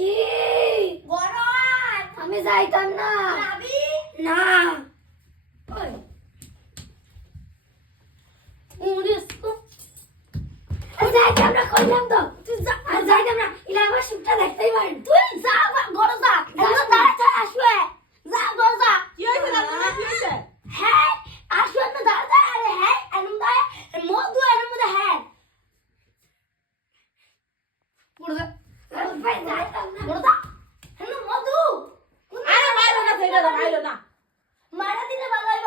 কি গরম আমি যাইতাম না যাবি না ওই উড়িসকো যাইতাম না কইলাম তো তুই যা আর যাইতাম না ইলা আমার শুটটা দেখতেই পারি তুই যা ঘরে যা একদম তাড়াতাড়ি আসবে যা ঘরে যা কি হইছে না কি হইছে হ্যাঁ আসবে না দাঁড়া আরে হ্যাঁ আনন্দা মধু এর মধ্যে হ্যাঁ পুরো ভাই যাইতাম না পুরো হ্যালো মধু আরে মাইলো না ফেলে দাও মাইলো না মারা দিলে ভালো হইব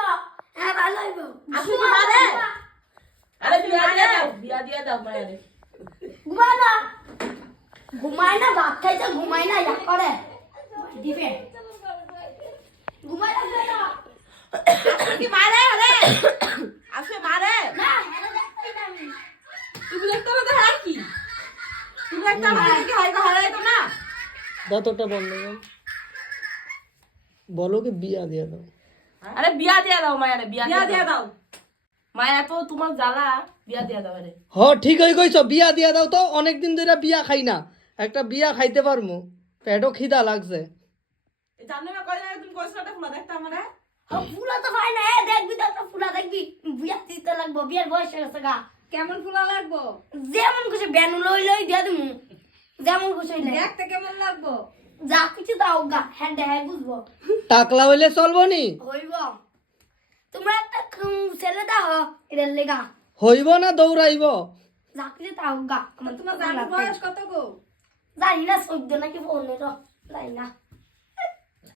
হ্যাঁ ভালো হইব আপনি কি মারে আরে বিয়া দিয়া দাও মায়েরে ঘুমায় না ভাত খাইতে ঘুমায় না ইয়া করে দিবে ঘুমায় না কি মারে আরে আসে মারে না হেলে দেখতে না আমি তুমি দেখতে না তো আর কি তুমি একটা আমাকে কি হাইবা হারাইতো না দাঁতটা বন্ধ কর বলো কি বিয়া দিয়ে দাও আরে বিয়া দিয়া দাও মায়েরে বিয়া দিয়া দাও মায়া তো তোমার জ্বালা বিয়া দিয়া দাও আরে হ ঠিক হই কইছো বিয়া দিয়া দাও তো অনেক দিন ধরে বিয়া খাই না একটা বিয়া খাইতে পারমু পেটও খিদা লাগছে জানো না কই না তুমি কইছটা ফুলা দেখতে আমারে ফুলা তো ভাই না দেখবি তো একটা ফুলা দেখবি বিয়া দিতে লাগবো বিয়ার বয়স হয়ে গেছে গা কেমন ফুলা লাগবো যেমন খুশি বেনু লই লই দিয়া দিমু যেমন খুশি হইলে দেখতে কেমন লাগবো যা কিছু দাও গা হ্যাঁ দেখাই বুঝবো টাকলা হইলে চলবো নি হইব তোমরা একটা ছেলে দাও এর লেগা হইব না দৌড়াইব যা কিছু দাও গা আমার তোমার জানো বয়স কত গো জানি না 14 নাকি 15 জানি না